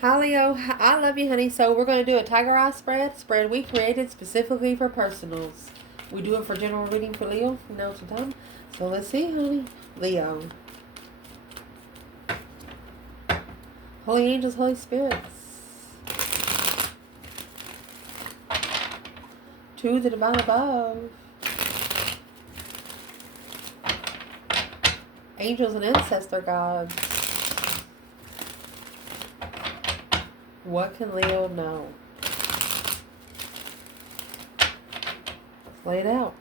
Hi Leo, I love you, honey. So we're going to do a tiger eye spread we created specifically for personals. We do it for general reading for Leo from now to time. So let's see, honey. Leo. Holy angels, Holy spirits. To the divine above. Angels and ancestor gods. What can Leo know? Let's lay it out.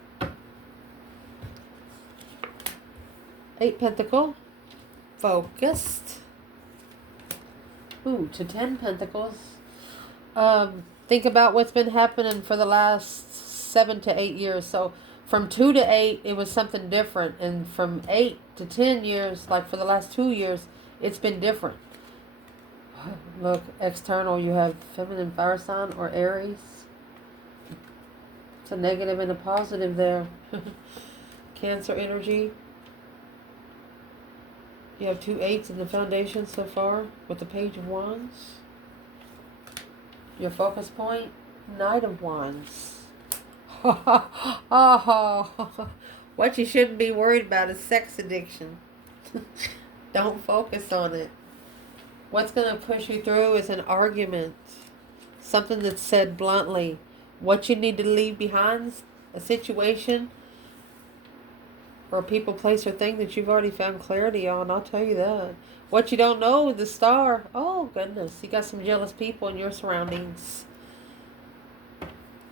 8 Pentacle. Focused. Ooh, to 10 Pentacles. Think about what's been happening for the last 7 to 8 years. So from 2 to 8, it was something different. And from 8 to 10 years, like for the last 2 years, it's been different. Look, external, you have feminine fire sign or Aries. It's a negative and a positive there. Cancer energy. You have 2 8s in the foundation so far with the Page of Wands. Your focus point, Knight of Wands. What you shouldn't be worried about is sex addiction. Don't focus on it. What's going to push you through is an argument. Something that's said bluntly. What you need to leave behind, a situation or a people, place, or thing that you've already found clarity on. I'll tell you that. What you don't know, the star. Oh, goodness. You got some jealous people in your surroundings.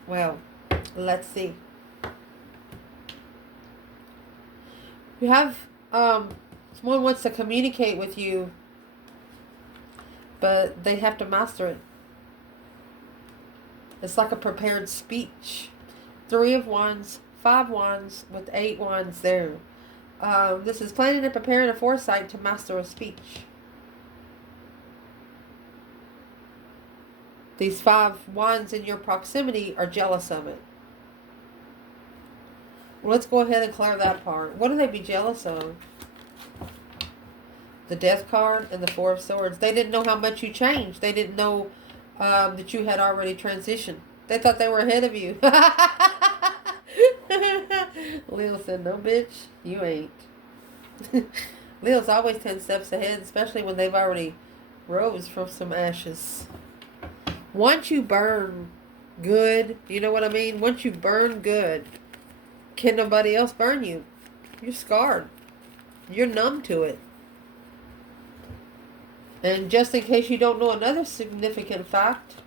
Well, let's see. You have, someone wants to communicate with you, but they have to master it. It's like a prepared speech. 3 of Wands, 5 Wands with 8 Wands there. This is planning and preparing a foresight to master a speech. These 5 Wands in your proximity are jealous of it. Well, let's go ahead and clear that part. What do they be jealous of? The Death card and the 4 of Swords. They didn't know how much you changed. They didn't know that you had already transitioned. They thought they were ahead of you. Leo said, no, bitch, you ain't. Leo's always 10 steps ahead, especially when they've already rose from some ashes. Once you burn good, you know what I mean? Once you burn good, can nobody else burn you? You're scarred. You're numb to it. And just in case you don't know another significant fact,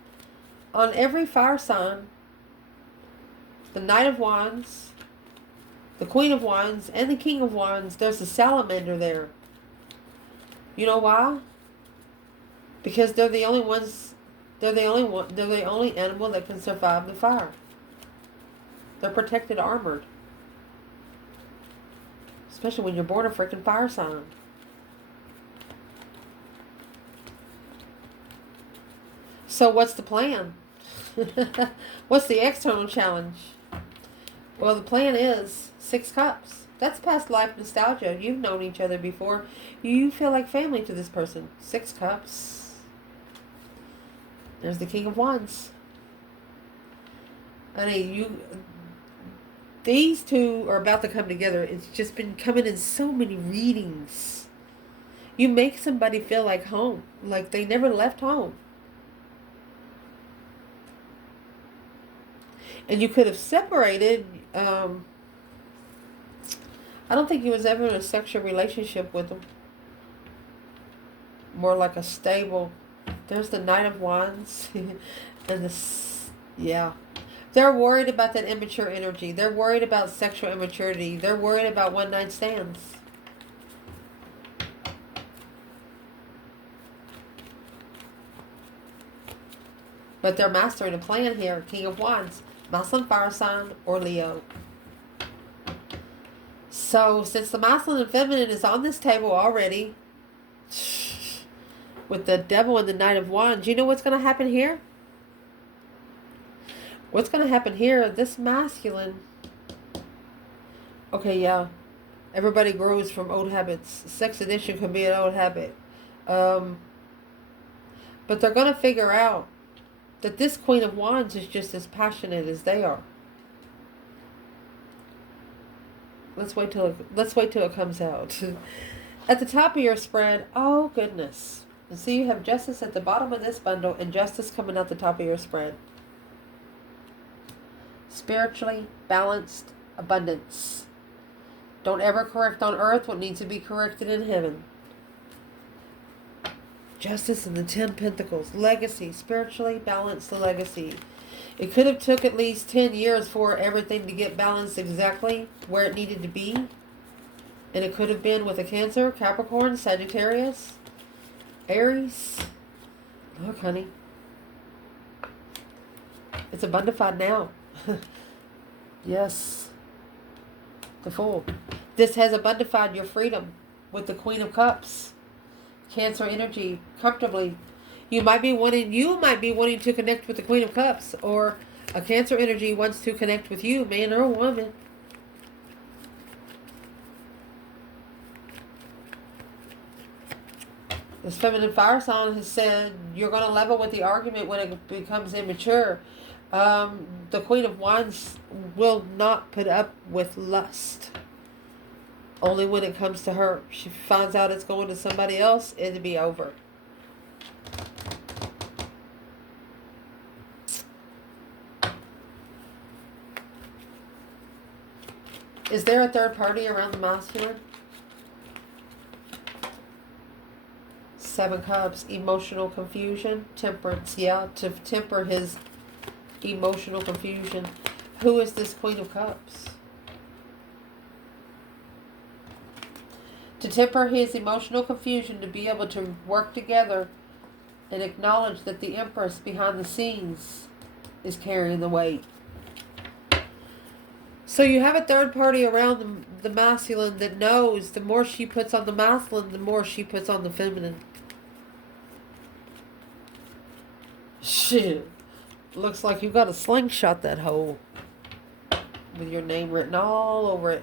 on every fire sign, the Knight of Wands, the Queen of Wands, and the King of Wands, there's a salamander there. You know why? Because they're the only ones, they're the only animal that can survive the fire. They're protected, armored. Especially when you're born a freaking fire sign. So what's the plan? What's the external challenge? Well, the plan is 6 cups. That's past life nostalgia. You've known each other before. You feel like family to this person. 6 cups. There's the King of Wands. Honey, these two are about to come together. It's just been coming in so many readings. You make somebody feel like home. Like they never left home. And you could have separated. I don't think he was ever in a sexual relationship with them. More like a stable. There's the Knight of Wands. And yeah. They're worried about that immature energy. They're worried about sexual immaturity. They're worried about one-night stands. But they're mastering a plan here. King of Wands. Masculine fire sign or Leo. So since the masculine and feminine is on this table already, with the Devil and the Knight of Wands, you know what's going to happen here? What's going to happen here? This masculine. Okay, yeah. Everybody grows from old habits. Sex addiction can be an old habit. But But they're going to figure out that this Queen of Wands is just as passionate as they are. Let's wait till it comes out. At the top of your spread, oh goodness. And see, you have Justice at the bottom of this bundle and Justice coming out the top of your spread. Spiritually balanced abundance. Don't ever correct on earth what needs to be corrected in heaven. Justice and the 10 Pentacles. Legacy. Spiritually balance the legacy. It could have took at least 10 years for everything to get balanced exactly where it needed to be. And it could have been with a Cancer, Capricorn, Sagittarius, Aries. Look, honey. It's abundified now. Yes. The Fool. This has abundified your freedom with the Queen of Cups. Cancer energy, comfortably. You might be wanting to connect with the Queen of Cups, or a Cancer energy wants to connect with you, man or woman. This feminine fire sign has said you're going to level with the argument when it becomes immature. The Queen of Wands will not put up with lust. Only when it comes to her. She finds out it's going to somebody else, it'll be over. Is there a third party around the masculine? 7 Cups, emotional confusion, temperance. Yeah, to temper his emotional confusion. Who is this Queen of Cups? To temper his emotional confusion, to be able to work together and acknowledge that the Empress behind the scenes is carrying the weight. So you have a third party around the masculine that knows the more she puts on the masculine, the more she puts on the feminine. Shit. Looks like you got a slingshot that hole with your name written all over it.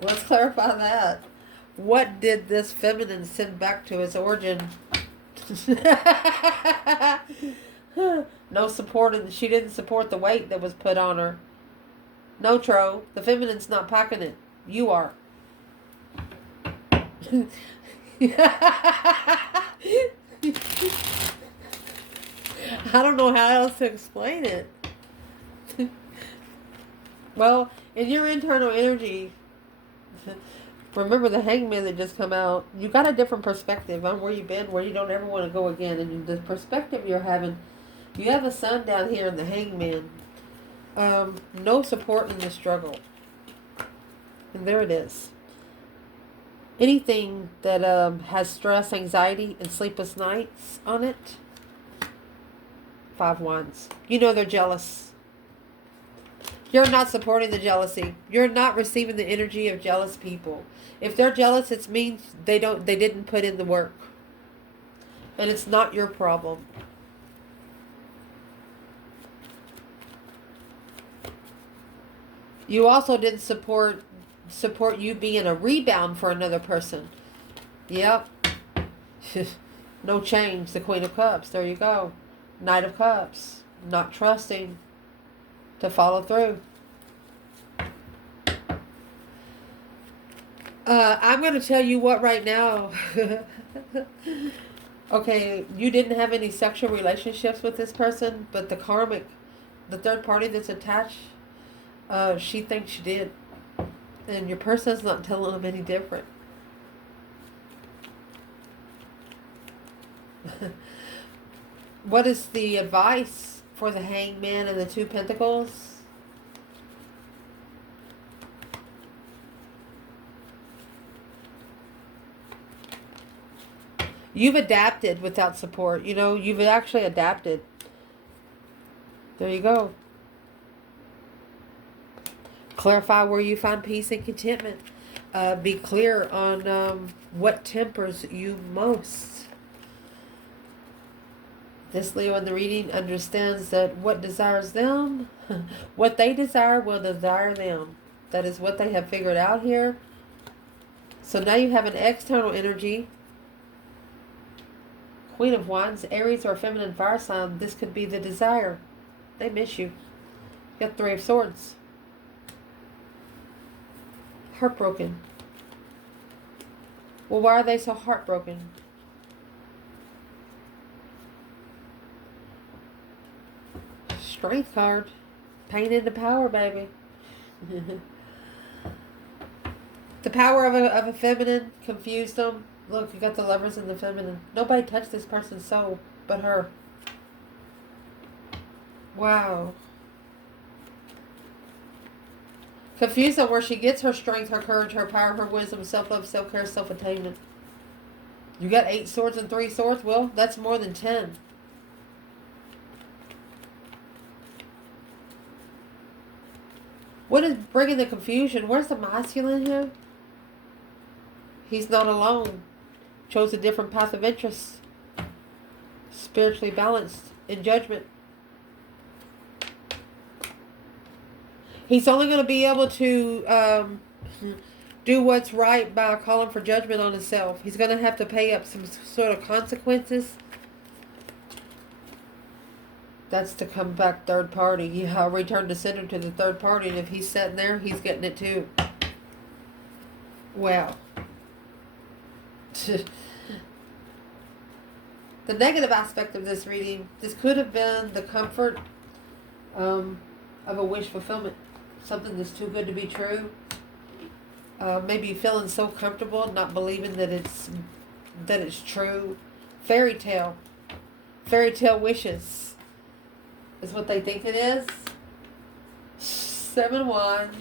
Let's clarify that. What did this feminine send back to its origin? No support, and she didn't support the weight that was put on her. No, Tro, the feminine's not packing it. You are. I don't know how else to explain it. Well, in your internal energy, remember the Hangman that just come out, you got a different perspective on where you've been, where you don't ever want to go again. And the perspective you're having, you have a sun down here in the Hangman. No support in the struggle. And there it is. Anything that has stress, anxiety, and sleepless nights on it, 5 Wands. You know they're jealous. You're not supporting the jealousy. You're not receiving the energy of jealous people. If they're jealous, it means they didn't put in the work. And it's not your problem. You also didn't support you being a rebound for another person. Yep. No change. The Queen of Cups. There you go. Knight of Cups. Not trusting to follow through. I'm going to tell you what right now. Okay, you didn't have any sexual relationships with this person, but the karmic, the third party that's attached, she thinks she did. And your person's not telling them any different. What is the advice for the Hangman and the 2 Pentacles? You've adapted without support. You know, you've actually adapted. There you go. Clarify where you find peace and contentment. Be clear on what tempers you most. This Leo in the reading understands that what desires them, what they desire will desire them. That is what they have figured out here. So now you have an external energy. Queen of Wands, Aries or feminine fire sign. This could be the desire. They miss you. You got Three of Swords. Heartbroken. Well, why are they so heartbroken? Strength card. Pain into power, baby. The power of a feminine confused them. Look, you got the Lovers and the feminine. Nobody touched this person's soul but her. Wow. Confused on where she gets her strength, her courage, her power, her wisdom, self-love, self-care, self-attainment. You got 8 swords and 3 swords? Well, that's more than 10. What is bringing the confusion? Where's the masculine here? He's not alone. Chose a different path of interest. Spiritually balanced. In judgment. He's only going to be able to do what's right by calling for judgment on himself. He's going to have to pay up some sort of consequences. That's to come back third party. Yeah, return the sender to the third party. And if he's sitting there, he's getting it too. Wow. The negative aspect of this reading, this could have been the comfort of a wish fulfillment. Something that's too good to be true. Maybe feeling so comfortable, not believing that it's true. Fairy tale wishes is what they think it is. 7 Wands.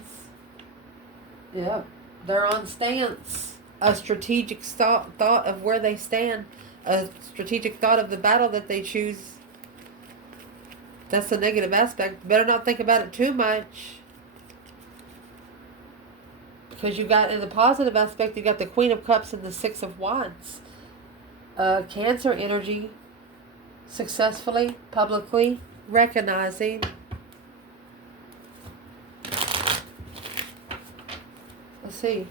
Yep, they're on stance. A strategic thought of where they stand. A strategic thought of the battle that they choose. That's the negative aspect. Better not think about it too much. Because you got, in the positive aspect, you got the Queen of Cups and the 6 of Wands. Cancer energy. Successfully, publicly, recognizing. Let's see.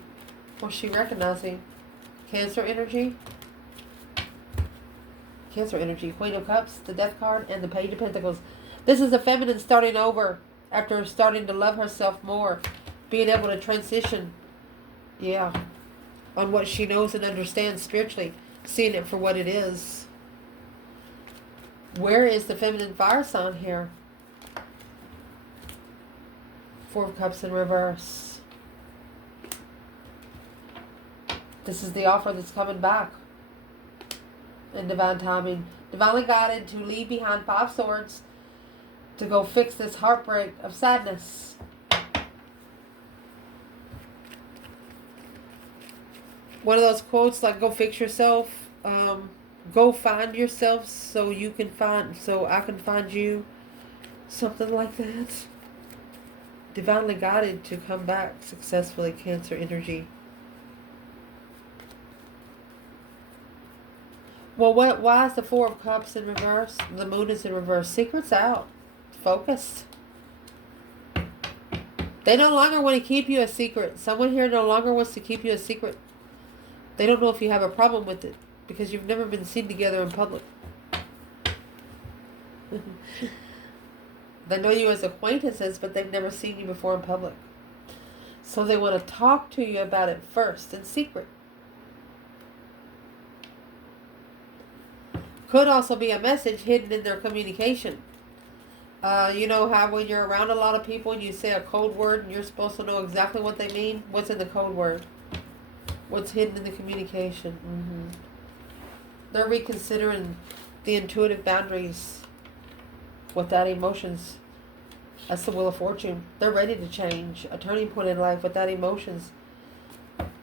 What's she recognizing? Cancer energy. Cancer energy. Queen of Cups, the Death card, and the Page of Pentacles. This is a feminine starting over after starting to love herself more. Being able to transition, yeah, on what she knows and understands spiritually. Seeing it for what it is. Where is the feminine fire sign here? 4 of Cups in reverse. This is the offer that's coming back. In divine timing. Divinely guided to leave behind 5 swords. To go fix this heartbreak of sadness. One of those quotes like, go fix yourself. Go find yourself so I can find you. Something like that. Divinely guided to come back successfully. Cancer energy. Well, why is the 4 of Cups in reverse? The Moon is in reverse. Secret's out. Focused. They no longer want to keep you a secret. Someone here no longer wants to keep you a secret. They don't know if you have a problem with it because you've never been seen together in public. They know you as acquaintances, but they've never seen you before in public. So they want to talk to you about it first in secret. Could also be a message hidden in their communication. You know how when you're around a lot of people and you say a code word and you're supposed to know exactly what they mean? What's in the code word? What's hidden in the communication? They're reconsidering the intuitive boundaries without emotions. That's the Wheel of Fortune. They're ready to change. A turning point in life without emotions.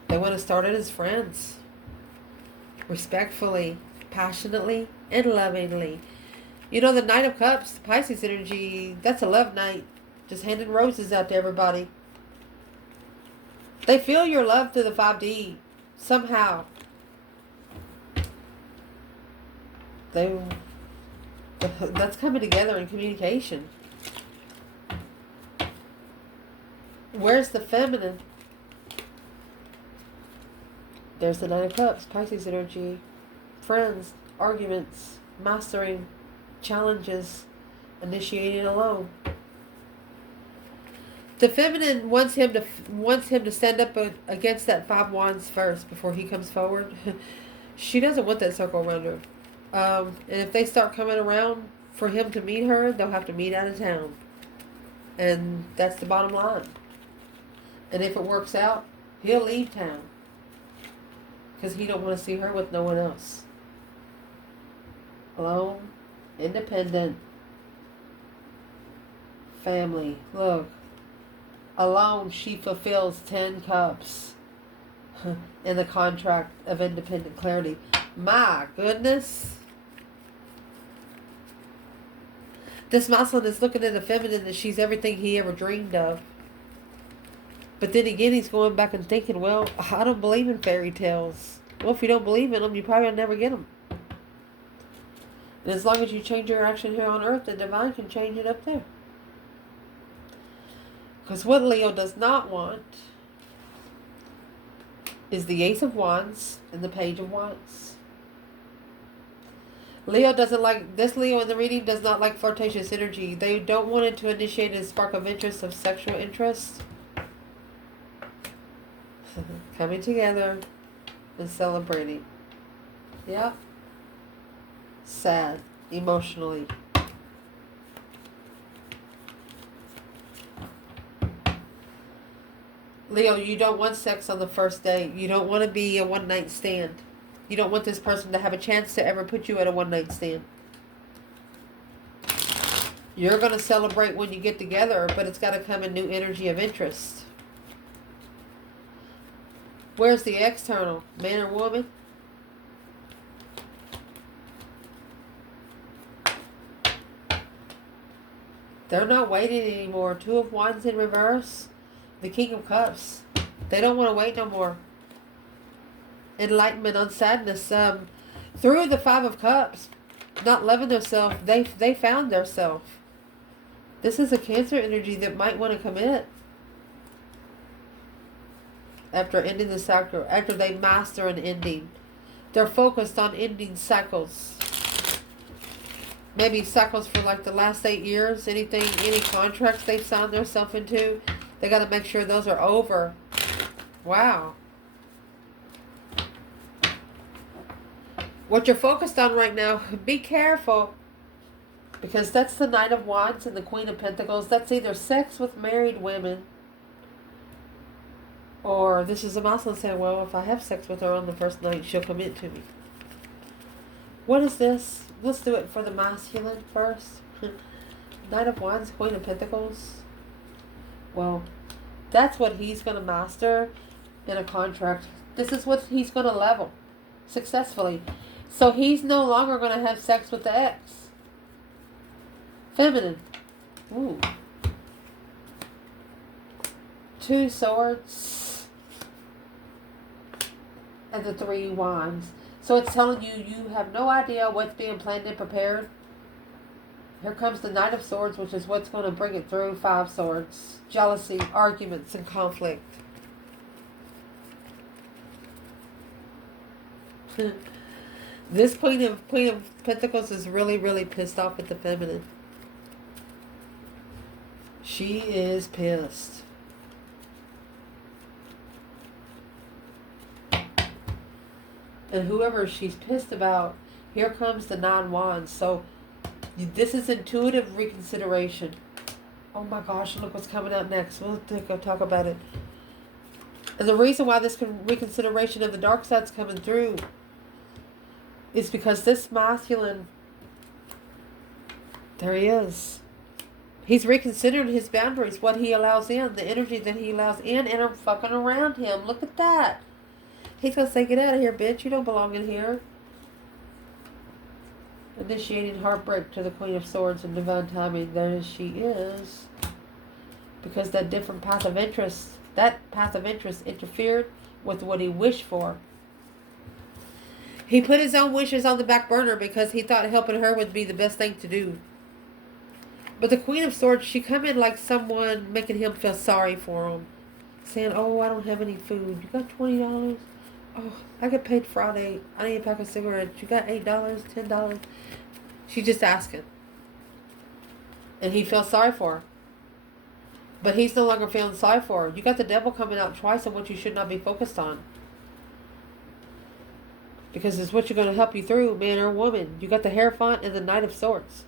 They want to start it as friends. Respectfully, passionately, and lovingly. You know, the Knight of Cups, the Pisces energy, that's a love night. Just handing roses out to everybody. They feel your love through the 5D. Somehow. That's coming together in communication. Where's the feminine? There's the Nine of Cups, Pisces energy. Friends, arguments, mastering, challenges, initiating alone. The feminine wants him to stand up against that Five Wands first before he comes forward. She doesn't want that circle around her. And if they start coming around for him to meet her, they'll have to meet out of town. And that's the bottom line. And if it works out, he'll leave town. Because he don't want to see her with no one else. Alone, independent, family. Look. Alone, she fulfills 10 cups in the contract of independent clarity. My goodness. This masculine is looking at the feminine that she's everything he ever dreamed of. But then again, he's going back and thinking, well, I don't believe in fairy tales. Well, if you don't believe in them, you probably will never get them. And as long as you change your action here on earth, the divine can change it up there. Because what Leo does not want is the Ace of Wands and the Page of Wands. Leo doesn't like, this Leo in the reading does not like flirtatious energy. They don't want it to initiate a spark of interest, of sexual interest. Coming together and celebrating. Yeah. Sad. Emotionally. Leo, you don't want sex on the first date. You don't want to be a one-night stand. You don't want this person to have a chance to ever put you at a one-night stand. You're going to celebrate when you get together, but it's got to come in new energy of interest. Where's the external? Man or woman? They're not waiting anymore. Two of Wands in reverse. The King of Cups. They don't want to wait no more. Enlightenment on sadness. Through the Five of Cups, not loving themselves, they found their self. This is a Cancer energy that might want to commit. After ending the cycle, after they master an ending. They're focused on ending cycles. Maybe cycles for like the last 8 years. Anything, any contracts they've signed themselves into. They got to make sure those are over. Wow. What you're focused on right now, be careful. Because that's the Knight of Wands and the Queen of Pentacles. That's either sex with married women. Or this is a masculine saying, well, if I have sex with her on the first night, she'll commit to me. What is this? Let's do it for the masculine first. Knight of Wands, Queen of Pentacles. Well, that's what he's going to master in a contract. This is what he's going to level successfully. So he's no longer going to have sex with the ex. Feminine. Ooh. Two Swords. And the Three Wands. So it's telling you, you have no idea what's being planned and prepared. Here comes the Knight of Swords, which is what's going to bring it through. Five Swords. Jealousy, arguments, and conflict. This Queen of Pentacles is really, really pissed off at the feminine. She is pissed. And whoever she's pissed about, here comes the Nine Wands. So this is intuitive reconsideration. Oh my gosh, look what's coming out next. We'll go talk about it. And the reason why this reconsideration of the dark side's coming through is because this masculine, there he is. He's reconsidering his boundaries, what he allows in, the energy that he allows in, and I'm fucking around him. Look at that. He's going to say, get out of here, bitch. You don't belong in here. Initiating heartbreak to the Queen of Swords and divine timing. There she is. Because that different path of interest, that path of interest interfered with what he wished for. He put his own wishes on the back burner because he thought helping her would be the best thing to do. But the Queen of Swords, she come in like someone making him feel sorry for him. Saying, oh, I don't have any food. You got $20? Oh, I get paid Friday. I need a pack of cigarettes. You got $8, $10? She's just asking. And he feels sorry for her. But he's no longer feeling sorry for her. You got the devil coming out twice on what you should not be focused on. Because it's what you're going to help you through, man or woman. You got the Hierophant and the Knight of Swords.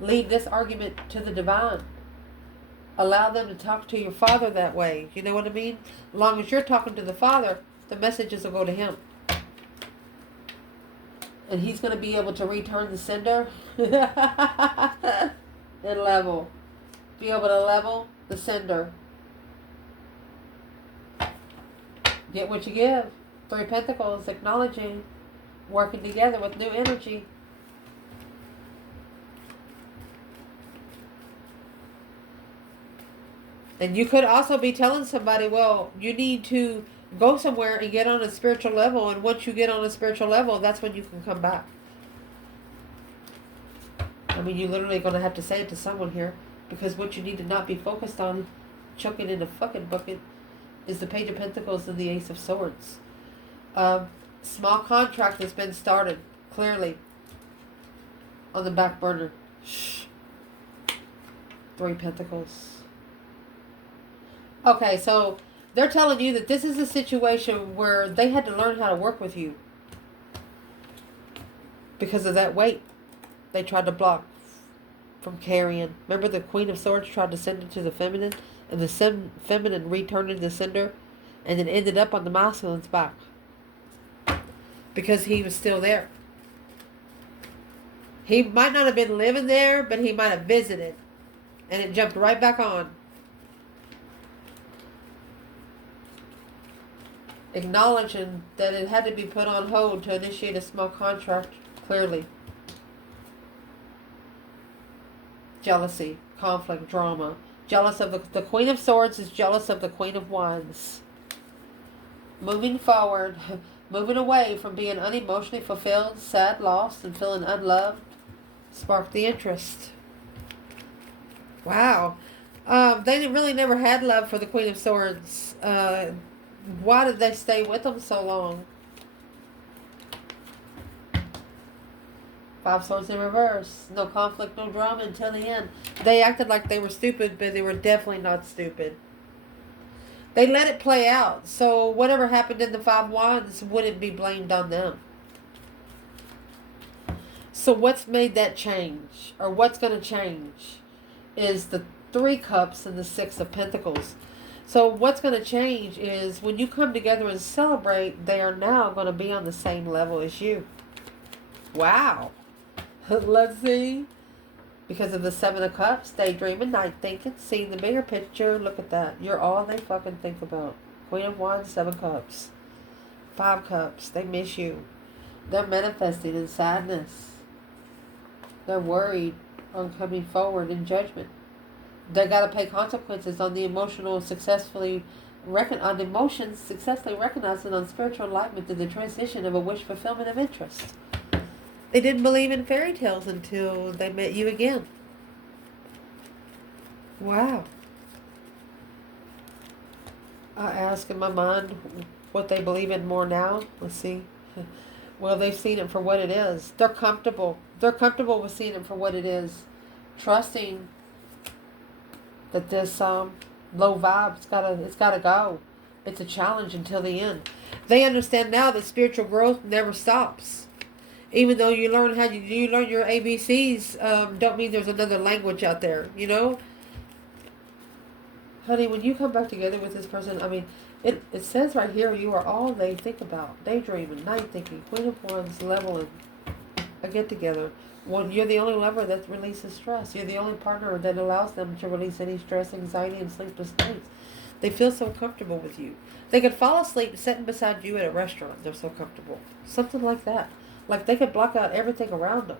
Leave this argument to the divine. Allow them to talk to your father that way. You know what I mean? As long as you're talking to the father, the messages will go to him. And he's going to be able to return the sender and level. Be able to level the sender. Get what you give. 3 Pentacles, acknowledging, working together with new energy. And you could also be telling somebody, well, you need to go somewhere and get on a spiritual level. And once you get on a spiritual level, that's when you can come back. I mean, you're literally going to have to say it to someone here. Because what you need to not be focused on, chucking in a fucking bucket, is the Page of Pentacles and the Ace of Swords. Small contract has been started, clearly, on the back burner. Shh. 3 Pentacles. Okay, so they're telling you that this is a situation where they had to learn how to work with you. Because of that weight they tried to block from carrying. Remember the Queen of Swords tried to send it to the feminine? And the feminine returned the sender? And then ended up on the masculine's back. Because he was still there. He might not have been living there, but he might have visited. And it jumped right back on. Acknowledging that it had to be put on hold to initiate a small contract, clearly. Jealousy, conflict, drama. Jealous of the Queen of Swords is jealous of the Queen of Wands. Moving forward, moving away from being unemotionally fulfilled, sad, lost, and feeling unloved. Spark the interest. Wow. They really never had love for the Queen of Swords. Why did they stay with them so long? 5 Swords in reverse. No conflict, no drama until the end. They acted like they were stupid, but they were definitely not stupid. They let it play out. So whatever happened in the 5 Wands wouldn't be blamed on them. So what's made that change? Or what's going to change? Is the 3 Cups and the 6 of Pentacles. So what's going to change is when you come together and celebrate, they are now going to be on the same level as you. Wow. Let's see. Because of the 7 of Cups, daydreaming, night thinking, seeing the bigger picture. Look at that. You're all they fucking think about. Queen of Wands, 7 Cups. 5 Cups. They miss you. They're manifesting in sadness. They're worried on coming forward in judgment. They got to pay consequences on the emotions successfully recognizing on spiritual enlightenment through the transition of a wish fulfillment of interest. They didn't believe in fairy tales until they met you again. Wow. I ask in my mind what they believe in more now. Let's see. Well, they've seen it for what it is. They're comfortable. They're comfortable with seeing it for what it is. Trusting that this low vibe, it's gotta go. It's a challenge until the end. They understand now that spiritual growth never stops. Even though you learn you learn your ABCs, don't mean there's another language out there, you know? Honey, when you come back together with this person, I mean, it says right here, you are all they think about. Daydreaming, night thinking, Queen of Wands, leveling, a get together. Well, you're the only lover that releases stress. You're the only partner that allows them to release any stress, anxiety, and sleepless nights. They feel so comfortable with you. They could fall asleep sitting beside you at a restaurant. They're so comfortable. Something like that. Like they could block out everything around them.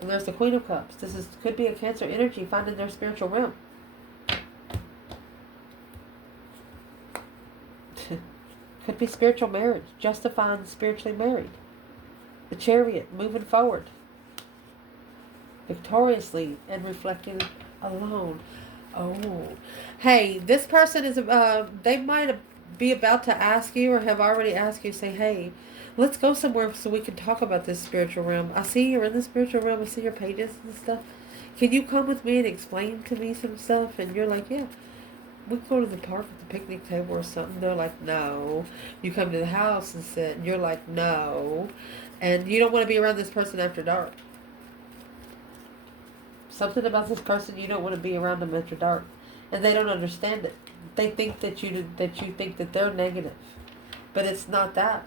And there's the Queen of Cups. Could be a Cancer energy finding their spiritual realm. Could be spiritual marriage. Justifying spiritually married. The Chariot, moving forward. Victoriously and reflecting alone. Oh. Hey, this person is, they might have be about to ask you or have already asked you, say, hey, let's go somewhere so we can talk about this spiritual realm. I see you're in the spiritual realm. I see your pages and stuff. Can you come with me and explain to me some stuff? And you're like, yeah, we can go to the park with the picnic table or something. They're like, no. You come to the house and sit, and you're like, no. And you don't want to be around this person after dark. Something about this person, you don't want to be around them after dark. And they don't understand it. They think that you think that they're negative. But it's not that.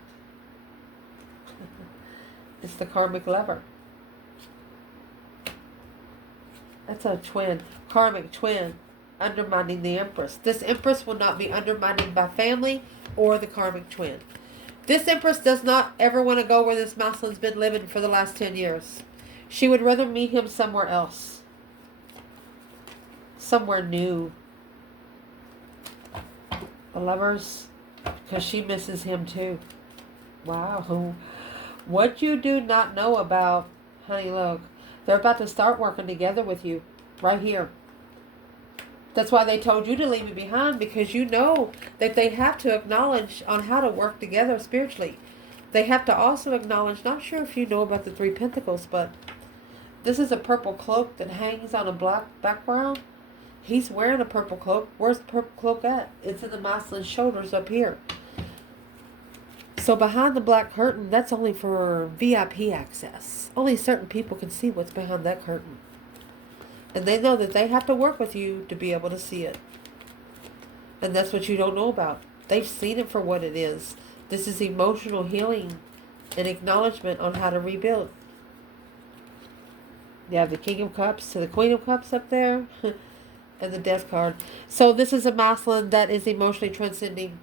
It's the karmic lover. That's a twin. Karmic twin. Undermining the Empress. This Empress will not be undermining by family or the karmic twin. This Empress does not ever want to go where this masculine's been living for the last 10 years. She would rather meet him somewhere else. Somewhere new. The Lovers, because she misses him too. Wow. What you do not know about, honey, look, they're about to start working together with you right here. That's why they told you to leave me behind, because you know that they have to acknowledge on how to work together spiritually. They have to also acknowledge, not sure if you know about the Three Pentacles, but this is a purple cloak that hangs on a black background. He's wearing a purple cloak. Where's the purple cloak at? It's in the masculine's shoulders up here. So behind the black curtain, that's only for VIP access. Only certain people can see what's behind that curtain. And they know that they have to work with you to be able to see it. And that's what you don't know about. They've seen it for what it is. This is emotional healing and acknowledgement on how to rebuild. You have the King of Cups to the Queen of Cups up there. And the Death card. So this is a masculine that is emotionally transcending.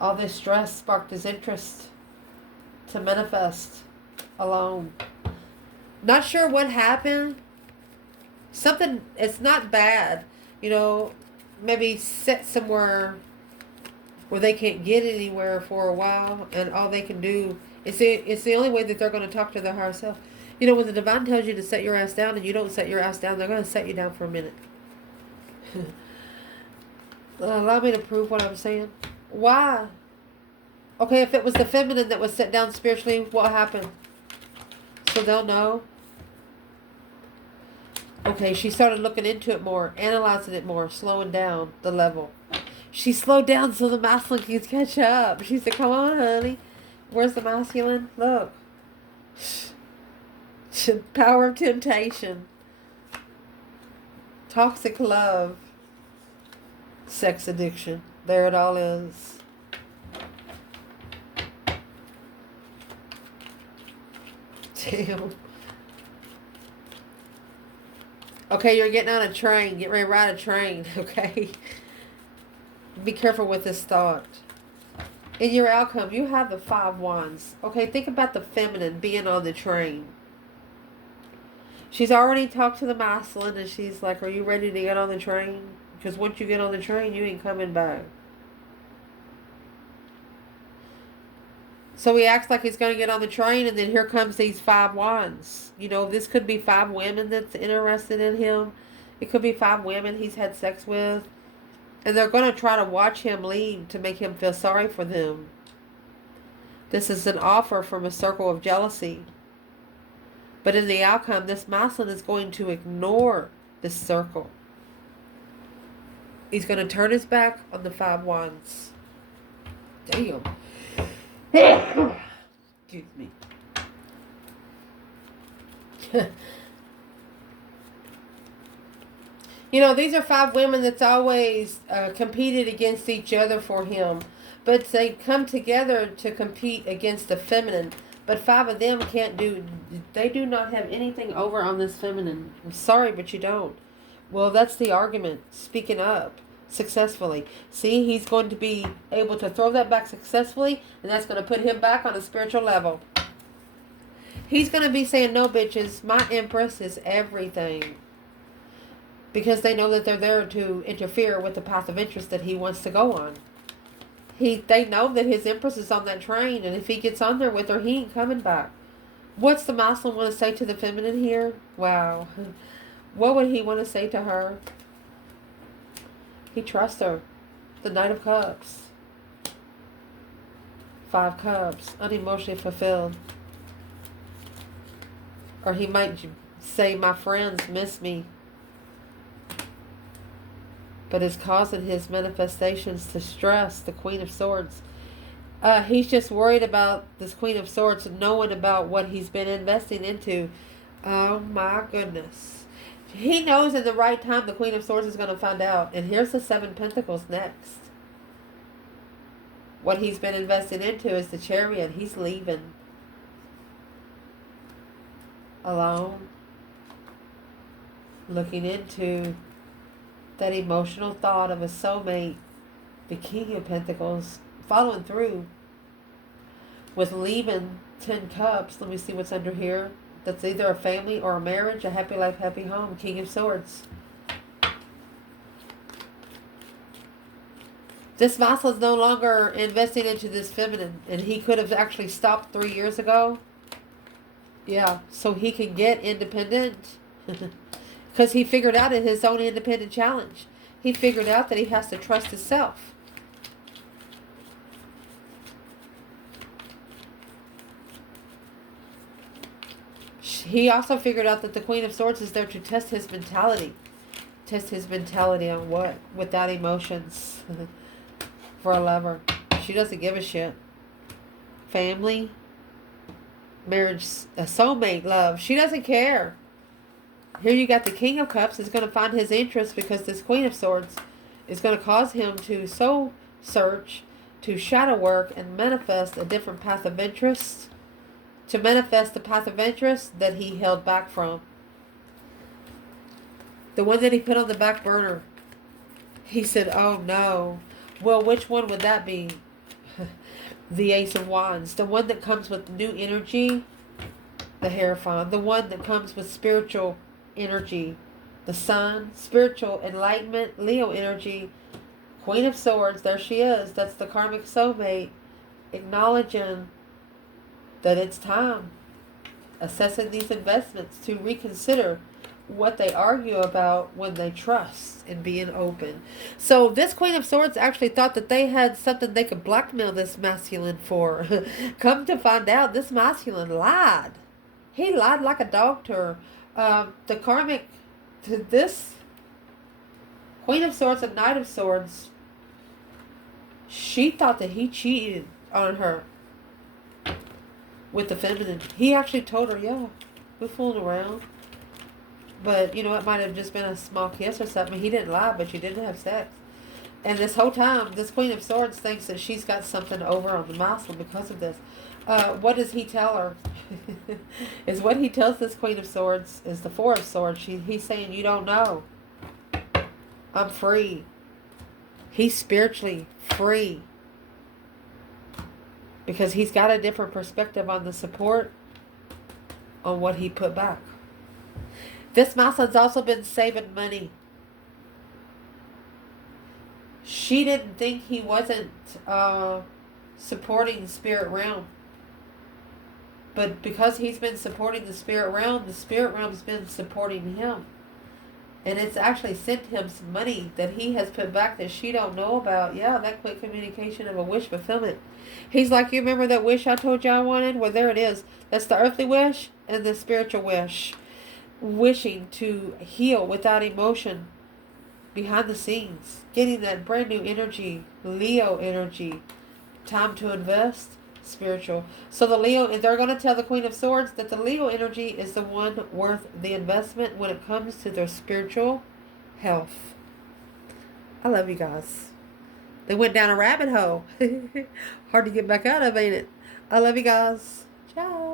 All this stress sparked his interest to manifest alone. Not sure what happened. Something, it's not bad. You know, maybe sit somewhere where they can't get anywhere for a while, and all they can do, it's the only way that they're going to talk to their higher self. You know, when the divine tells you to set your ass down and you don't set your ass down, they're going to set you down for a minute. Allow me to prove what I'm saying. Why? Okay, if it was the feminine that was set down spiritually, what happened? So they'll know. Okay, she started looking into it more, analyzing it more, slowing down the level. She slowed down so the masculine can catch up. She said, come on, honey. Where's the masculine? Look. Power of temptation. Toxic love. Sex addiction. There it all is. Damn. Okay, you're getting on a train. Get ready to ride a train, okay? Be careful with this thought. In your outcome, you have the 5 wands. Okay, think about the feminine being on the train. She's already talked to the masculine, and she's like, are you ready to get on the train? Because once you get on the train, you ain't coming back. So he acts like he's going to get on the train, and then here comes these 5 wands. You know, this could be 5 women that's interested in him. It could be 5 women he's had sex with. And they're going to try to watch him leave to make him feel sorry for them. This is an offer from a circle of jealousy. But in the outcome, this masculine is going to ignore this circle. He's going to turn his back on the 5 wands. Damn. Excuse me. You know, these are 5 women that's always competed against each other for him. But they come together to compete against the feminine. But 5 of them they do not have anything over on this feminine. I'm sorry, but you don't. Well, that's the argument. Speaking up successfully. See, he's going to be able to throw that back successfully, and that's going to put him back on a spiritual level. He's going to be saying, no, bitches, my Empress is everything. Because they know that they're there to interfere with the path of interest that he wants to go on. They know that his Empress is on that train, and if he gets on there with her, he ain't coming back. What's the masculine want to say to the feminine here? Wow. What would he want to say to her? He trusts her. The Knight of Cups. 5 Cups. Unemotionally fulfilled. Or he might say, my friends miss me. But it's causing his manifestations to stress. The Queen of Swords. He's just worried about this Queen of Swords knowing about what he's been investing into. Oh my goodness. He knows in the right time the Queen of Swords is going to find out. And here's the 7 Pentacles next. What he's been investing into is the Chariot. He's leaving. Alone. Looking into that emotional thought of a soulmate. The King of Pentacles. Following through with leaving 10 Cups. Let me see what's under here. That's either a family or a marriage, a happy life, happy home. King of Swords. This vassal is no longer investing into this feminine, and he could have actually stopped 3 years ago. Yeah, so he can get independent. Because he figured out in his own independent challenge. He figured out that he has to trust himself. He also figured out that the Queen of Swords is there to test his mentality. Test his mentality on what? Without emotions. For a lover. She doesn't give a shit. Family. Marriage. A soulmate love. She doesn't care. Here you got the King of Cups is going to find his interest because this Queen of Swords is going to cause him to soul search, to shadow work, and manifest a different path of interest. To manifest the path of interest that he held back from. The one that he put on the back burner. He said, oh no. Well, which one would that be? The Ace of Wands. The one that comes with new energy. The Hierophant. The one that comes with spiritual energy. The Sun. Spiritual enlightenment. Leo energy. Queen of Swords. There she is. That's the karmic soulmate. Acknowledging that it's time, assessing these investments to reconsider what they argue about when they trust and being open. So this Queen of Swords actually thought that they had something they could blackmail this masculine for. Come to find out, this masculine lied. He lied like a dog to her. The karmic, to this Queen of Swords and Knight of Swords, she thought that he cheated on her. With the feminine. He actually told her, yeah, we're fooling around. But, you know, it might have just been a small kiss or something. He didn't lie, but you didn't have sex. And this whole time, this Queen of Swords thinks that she's got something over on the muscle because of this. What does he tell her? Is what he tells this Queen of Swords is the Four of Swords. He's saying, you don't know. I'm free. He's spiritually free. Because he's got a different perspective on the support on what he put back. This mouse has also been saving money. She didn't think he wasn't supporting the spirit realm. But because he's been supporting the spirit realm's been supporting him. And it's actually sent him some money that he has put back that she don't know about. Yeah, that quick communication of a wish fulfillment. He's like, you remember that wish I told you I wanted? Well, there it is. That's the earthly wish and the spiritual wish. Wishing to heal without emotion. Behind the scenes. Getting that brand new energy. Leo energy. Time to invest. Spiritual. So the Leo, and they're going to tell the Queen of Swords that the Leo energy is the one worth the investment when it comes to their spiritual health. I love you guys. They went down a rabbit hole. Hard to get back out of, ain't it? I love you guys. Ciao.